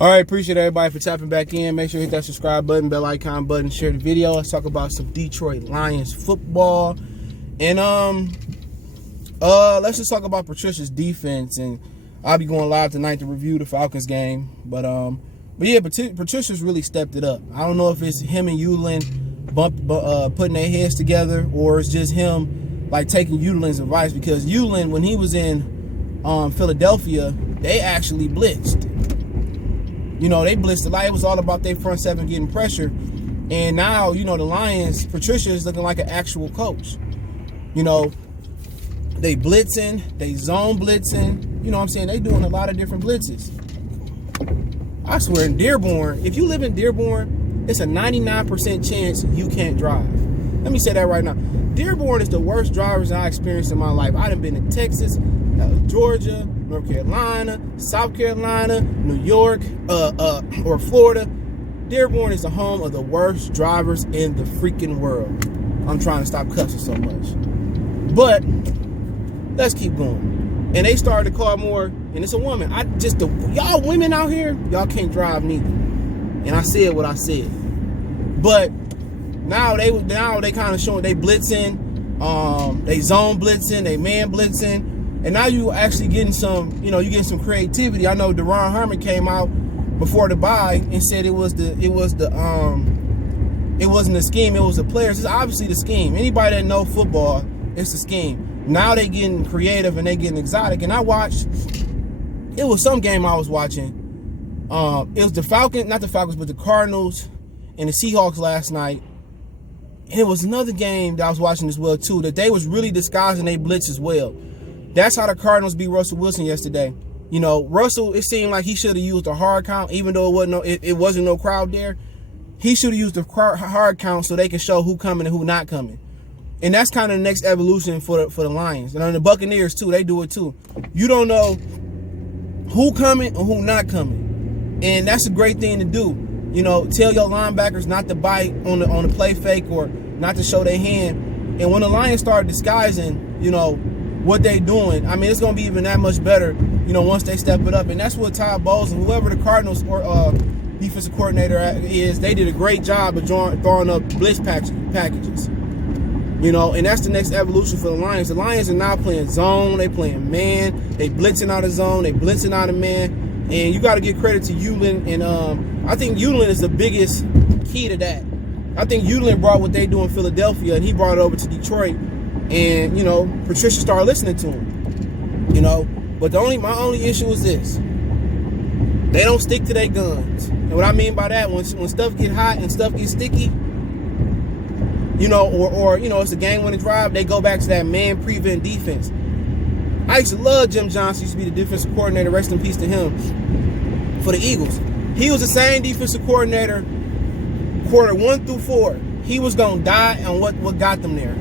All right, appreciate everybody for tapping back in. Make sure you hit that subscribe button, bell icon button, share the video. Let's talk about some Detroit Lions football. And let's just talk about Patricia's defense. And I'll be going live tonight to review the Falcons game. But yeah, Patricia's really stepped it up. I don't know if it's him and Ulen putting their heads together, or it's just him like taking Ulen's advice, because Ulen, when he was in Philadelphia, they actually blitzed. You know, they blitzed a lot. It was all about their front seven getting pressure. And now, you know, the Lions, Patricia is looking like an actual coach. You know, they blitzing, they zone blitzing. You know what I'm saying? They doing a lot of different blitzes. I swear, in Dearborn, if you live in Dearborn, it's a 99% chance you can't drive. Let me say that right now. Dearborn is the worst drivers I experienced in my life. I done been in Texas, Georgia, North Carolina, South Carolina, New York, or Florida. Dearborn is the home of the worst drivers in the freaking world. I'm trying to stop cussing so much. But let's keep going. And they started to call more, and it's a woman. Y'all women out here, y'all can't drive neither. And I said what I said. But now they kind of showing they blitzing, they zone blitzing, they man blitzing. And now you actually getting some, you know, you getting some creativity. I know Deron Herman came out before the bye and said it wasn't the scheme, it was the players. It's obviously the scheme. Anybody that know football, it's the scheme. Now they getting creative and they getting exotic. And I watched, it was some game I was watching. It was the Falcons, not the Falcons, but the Cardinals and the Seahawks last night. And it was another game that I was watching as well too, that they was really disguising their blitz as well. That's how the Cardinals beat Russell Wilson yesterday. You know, Russell, it seemed like he should have used a hard count, even though it wasn't no crowd there. He should have used the hard count so they can show who coming and who not coming. And that's kind of the next evolution for the Lions. And on the Buccaneers too, they do it too. You don't know who coming or who not coming. And that's a great thing to do. You know, tell your linebackers not to bite on the play fake or not to show their hand. And when the Lions start disguising, you know, what they doing, I mean, it's going to be even that much better, you know, once they step it up. And that's what Todd Bowles and whoever the Cardinals or defensive coordinator is, they did a great job of throwing up blitz packages. You know, and that's the next evolution for the Lions. The Lions are now playing zone, they playing man, they blitzing out of zone, they blitzing out of man. And you got to give credit to Ulen. And I think Ulen is the biggest key to that. I think Ulen brought what they do in Philadelphia, and he brought it over to Detroit. And, you know, Patricia started listening to him, you know. But my only issue is this. They don't stick to their guns. And what I mean by that, when stuff get hot and stuff gets sticky, you know, or you know, it's a game-winning drive, they go back to that man prevent defense. I used to love Jim Johnson. He used to be the defensive coordinator. Rest in peace to him, for the Eagles. He was the same defensive coordinator quarter 1 through 4. He was going to die on what got them there.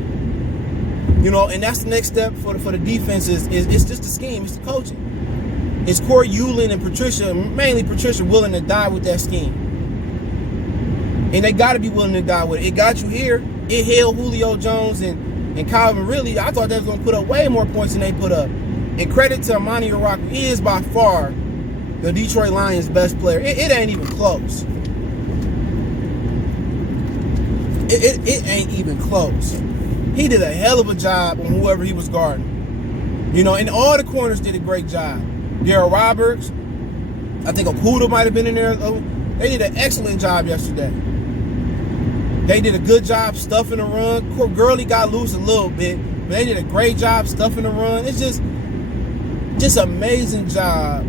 You know, and that's the next step for the defense is it's just the scheme, it's the coaching. It's Corey Ulen and Patricia, mainly Patricia, willing to die with that scheme. And they got to be willing to die with it. It got you here. It held Julio Jones and Calvin Ridley. I thought they was going to put up way more points than they put up. And credit to Amani Oruwariye, he is by far the Detroit Lions' best player. It ain't even close. It ain't even close. He did a hell of a job on whoever he was guarding. You know, and all the corners did a great job. Darryl Roberts, I think Okuda might have been in there. They did an excellent job yesterday. They did a good job stuffing the run. Gurley got loose a little bit, but they did a great job stuffing the run. It's just amazing job.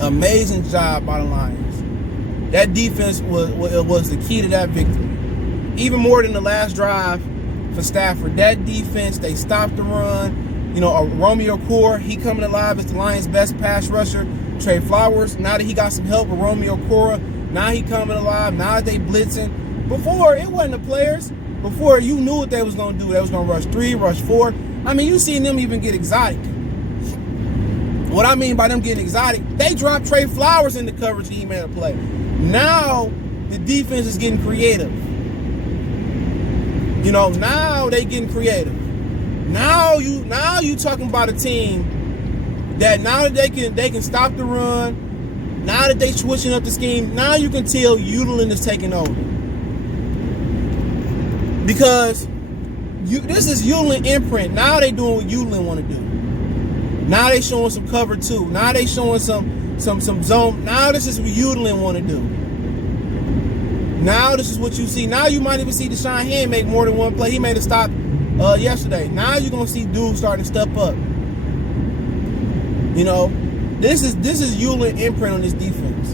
Amazing job by the Lions. That defense was the key to that victory. Even more than the last drive for Stafford. That defense, they stopped the run. You know, Romeo Core, he coming alive as the Lions' best pass rusher. Trey Flowers, now that he got some help with Romeo Core, now he coming alive. Now that they blitzing. Before, it wasn't the players. Before, you knew what they was going to do. They was going to rush 3, rush 4. I mean, you seen them even get exotic. What I mean by them getting exotic, they dropped Trey Flowers in the coverage he made a play. Now, the defense is getting creative. You know, now they getting creative. Now you talking about a team that now that they can stop the run, Now that they switching up the scheme, now you can tell Udelin is taking over. Because this is Udelin imprint. Now they doing what Udelin want to do. Now they showing some cover 2. Now they showing some zone. Now this is what Udelin want to do. Now this is what you see. Now you might even see Deshaun Hand make more than one play. He made a stop yesterday. Now you're gonna see dudes starting to step up. You know, this is Udelin imprint on this defense.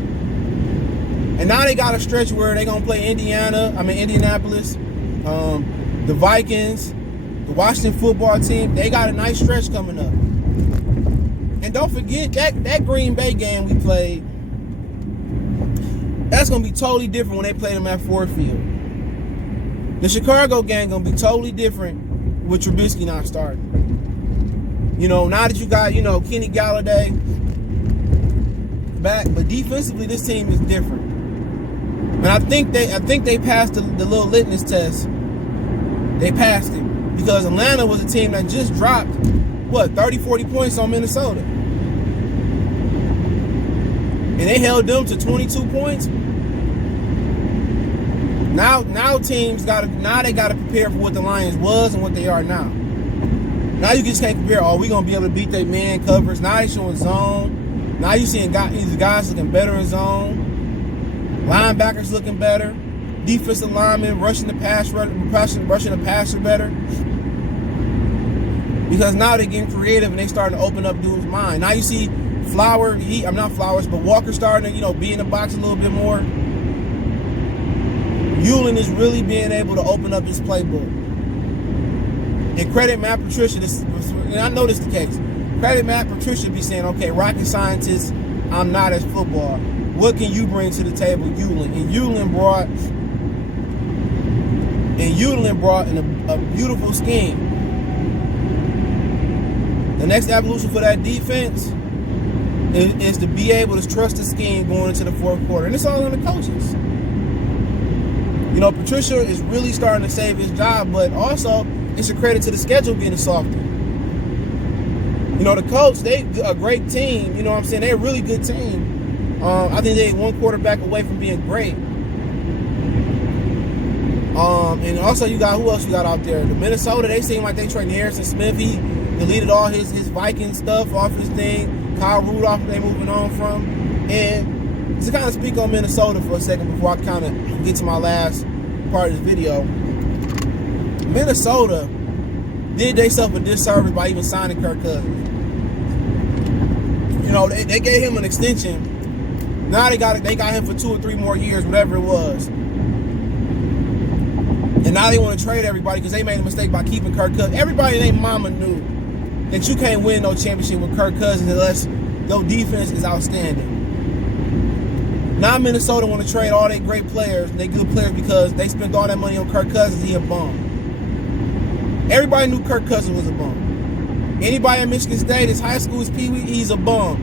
And now they got a stretch where they gonna play Indianapolis, the Vikings, the Washington football team. They got a nice stretch coming up. And don't forget that Green Bay game we played. That's going to be totally different when they play them at Ford Field. The Chicago game going to be totally different with Trubisky not starting. You know, now that you got, Kenny Galladay back, but defensively this team is different. And I think they passed the little litmus test. They passed it because Atlanta was a team that just dropped 30, 40 points on Minnesota. And they held them to 22 points. Now teams gotta prepare for what the Lions was and what they are now. Now you just can't compare, we gonna be able to beat their man covers. Now they showing zone. Now you seeing these guys looking better in zone. Linebackers looking better. Defensive linemen rushing the passer better. Because now they're getting creative and they starting to open up dudes' mind. Now you see Walker starting to, be in the box a little bit more. Udelin is really being able to open up his playbook. And credit Matt Patricia, and I know this is the case. Credit Matt Patricia be saying, okay, rocket scientist, I'm not as football. What can you bring to the table, Udelin? And Udelin brought in a beautiful scheme. The next evolution for that defense is to be able to trust the scheme going into the fourth quarter. And it's all on the coaches. Patricia is really starting to save his job, but also it's a credit to the schedule getting softer. The Colts, they a great team. You know what I'm saying? They're a really good team. I think they're one quarterback away from being great. And also who else you got out there? The Minnesota, they seem like they traded Harrison Smith. He deleted all his Viking stuff off his thing. Kyle Rudolph, they moving on from. And to kind of speak on Minnesota for a second before I kind of get to my last part of this video. Minnesota did themselves a disservice by even signing Kirk Cousins. They gave him an extension. Now they got him for 2 or 3 more years, whatever it was. And now they want to trade everybody because they made a mistake by keeping Kirk Cousins. Everybody and their mama knew that you can't win no championship with Kirk Cousins unless your defense is outstanding. Now Minnesota want to trade all their great players and they good players because they spent all that money on Kirk Cousins. He a bum. Everybody knew Kirk Cousins was a bum. Anybody at Michigan State, his high school is Pee Wee, he's a bum.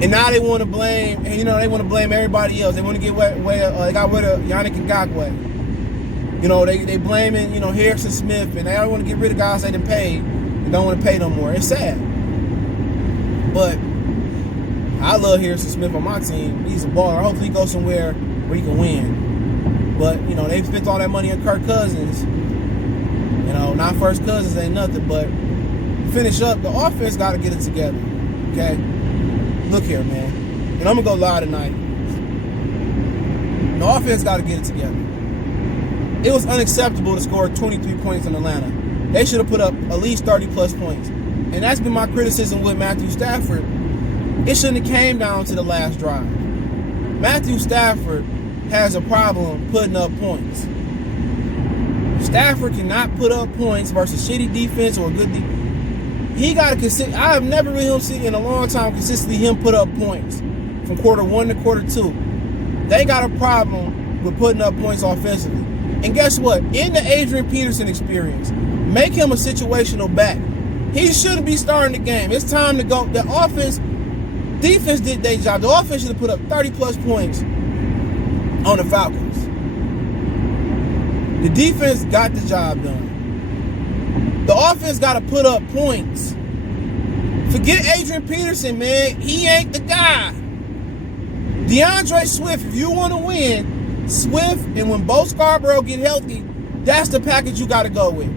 And now they want to blame, they want to blame everybody else. They want to get they got rid of Yannick Ngakoue. They blaming, Harrison Smith, and they don't want to get rid of guys they didn't pay and don't want to pay no more. It's sad. But I love Harrison Smith on my team. He's a baller. Hopefully he goes somewhere where he can win. But, they spent all that money on Kirk Cousins. Not first Cousins ain't nothing, but to finish up, the offense got to get it together. Okay? Look here, man. And I'm going to go live tonight. The offense got to get it together. It was unacceptable to score 23 points in Atlanta. They should have put up at least 30-plus points. And that's been my criticism with Matthew Stafford. It shouldn't have came down to the last drive. Matthew Stafford has a problem putting up points. Stafford cannot put up points versus shitty defense or good defense. He got to consist. I have never really seen in a long time consistently him put up points from quarter 1 to quarter 2. They got a problem with putting up points offensively. And guess what? In the Adrian Peterson experience, make him a situational back. He shouldn't be starting the game. It's time to go. The defense did their job. The offense should have put up 30-plus points on the Falcons. The defense got the job done. The offense got to put up points. Forget Adrian Peterson, man. He ain't the guy. DeAndre Swift, if you want to win, Swift, and when Bo Scarborough get healthy, that's the package you got to go with.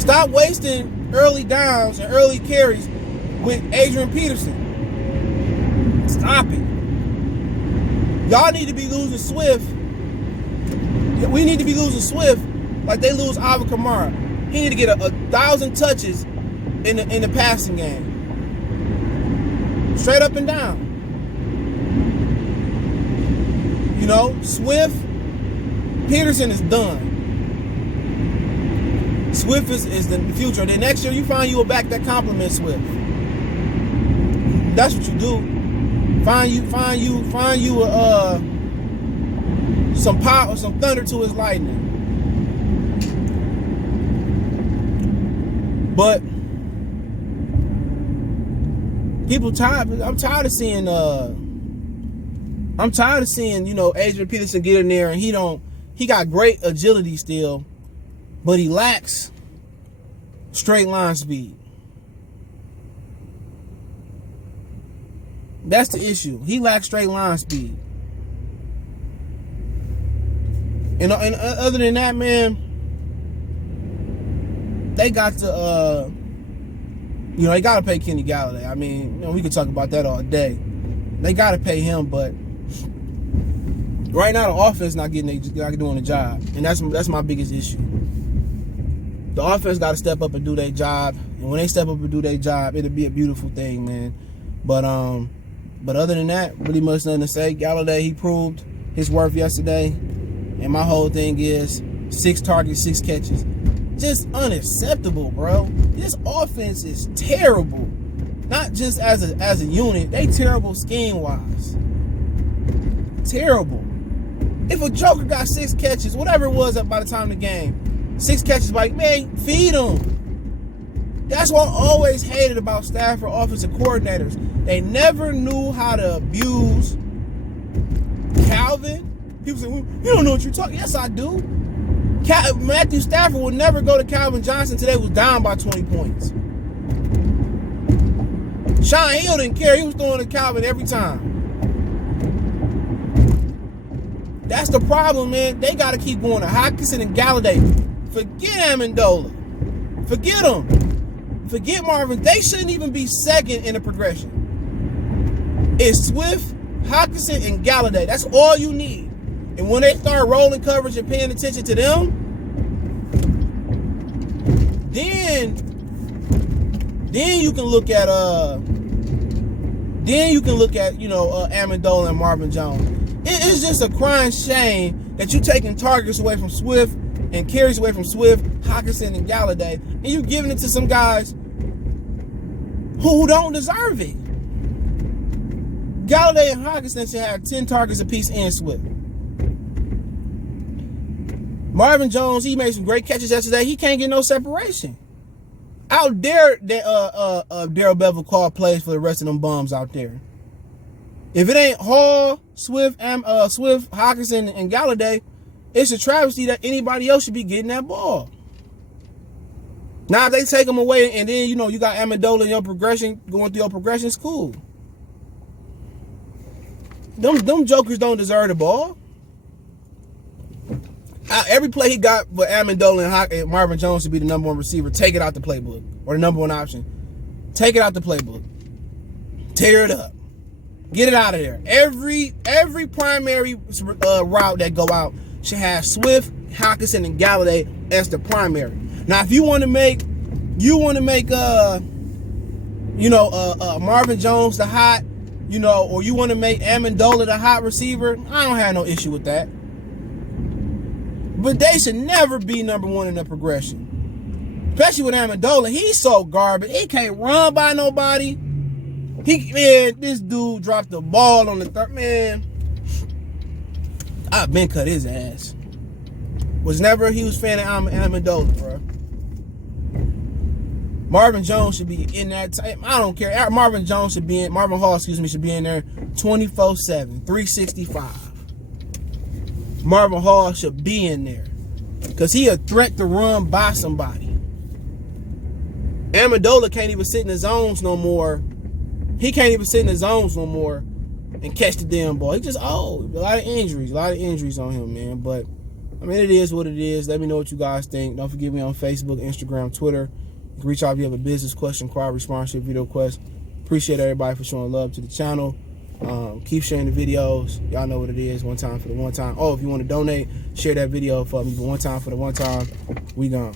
Stop wasting early downs and early carries with Adrian Peterson. Stop it. Y'all need to be losing Swift. We need to be losing Swift like they lose Alvin Kamara. He need to get 1,000 touches in the passing game. Straight up and down. You know, Swift, Peterson is done. Swift is the future. Then next year you find you a back that complements Swift. That's what you do. Find you some power, some thunder to his lightning. But people tired. I'm tired of seeing you know, Adrian Peterson get in there and he got great agility still, but he lacks straight line speed. That's the issue. He lacks straight line speed. And other than that, man, they got to you know, they got to pay Kenny Galladay. I mean, you know, we could talk about that all day. They got to pay him, but right now the offense not doing the job, and that's my biggest issue. The offense got to step up and do their job, and when they step up and do their job, it'll be a beautiful thing, man. But other than that, really much nothing to say. Galladay, he proved his worth yesterday, and my whole thing is 6 targets, 6 catches. Just unacceptable, bro. This offense is terrible. Not just as a unit, they terrible scheme-wise. Terrible. If a Joker got 6 catches, whatever it was up by the time of the game, 6 catches, like, man, feed them. That's what I always hated about Stafford offensive coordinators. They never knew how to abuse Calvin. People say, well, you don't know what you're talking. Yes, I do. Matthew Stafford would never go to Calvin Johnson until they was down by 20 points. Sean Hill didn't care. He was throwing to Calvin every time. That's the problem, man. They got to keep going to Hockenson and Galladay. Forget Amendola. Forget them. Forget Marvin. They shouldn't even be second in the progression. It's Swift, Hockenson, and Galladay. That's all you need. And when they start rolling coverage and paying attention to them, then you can look at you know, Amendola and Marvin Jones. It's just a crying shame that you're taking targets away from Swift and carries away from Swift, Hockenson, and Galladay, and you're giving it to some guys who don't deserve it. Galladay and Hockenson should have 10 targets apiece and Swift. Marvin Jones, he made some great catches yesterday. He can't get no separation. Out there, Darrell Bevel called plays for the rest of them bums out there. If it ain't Hall, Swift, Hockenson, and Galladay, it's a travesty that anybody else should be getting that ball. Now, if they take them away and then, you know, you got Amendola in your progression, going through your progression, it's cool. Them jokers don't deserve the ball. Every play he got with Amendola and Marvin Jones to be the number 1 receiver, take it out the playbook. Or the number 1 option. Take it out the playbook. Tear it up. Get it out of there. Every primary route that go out should have Swift, Hockenson, and Galladay as the primary. Now, if you want to make Marvin Jones the hot, you know, or you want to make Amendola the hot receiver, I don't have no issue with that. But they should never be number 1 in the progression. Especially with Amendola. He's so garbage. He can't run by nobody. This dude dropped the ball on the third. Man, I've been cut his ass. He was a fan of Amendola, bro. Marvin Jones should be in that time. I don't care. Marvin Hall, should be in there 24/7, 365. Marvin Hall should be in there because he a threat to run by somebody. Amendola can't even sit in the zones no more. He can't even sit in the zones no more and catch the damn ball. He just old. A lot of injuries on him, man. But I mean, it is what it is. Let me know what you guys think. Don't forget me on Facebook, Instagram, Twitter. You can reach out if you have a business question, inquiry, sponsorship, video request. Appreciate everybody for showing love to the channel. Keep sharing the videos. Y'all know what it is. One time for the one time. Oh, if you want to donate, share that video for me. But one time for the one time. We gone.